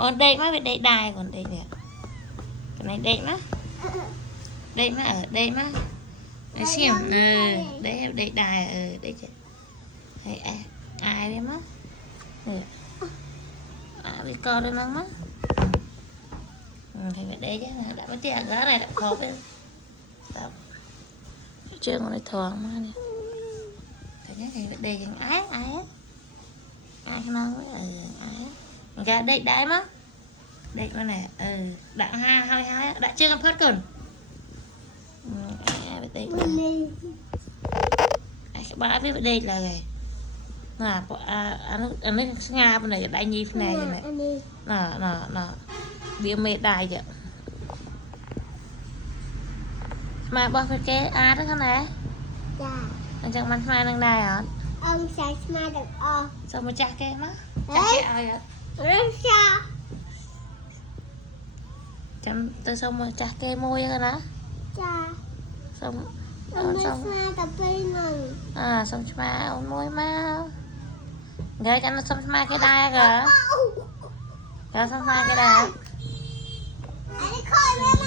Còn đây má về đây đài còn đây nè. Cái này đây má. Đây má ở đây má. Đây xem đây đây đài đây chứ. Ai đây má. Bị co đây mang má. Thì về đây chứ đã có chè gỡ này đã khó bên. Chưa còn này thoáng má nè. Thế nhá thì về đây chẳng ai á. Ai nó mới ai á. Ra đây đái má. Đây con này đã hai đã chưa làm phớt cần ai đây ai cái bãi với đây là này là anh ấy nga bên này đại nhi bên này nè bia mệt đài vậy mà bao nhiêu cái đó không nè anh chẳng mang mai đang đài hả ông sáng mai được sao mà cha cái má cha cái ai vậy sao chăm từ xong mà chặt cây môi rồi đó cha xong xong xong mà ông môi má gửi cho nó xong mà cái đai kìa rồi xong cái đai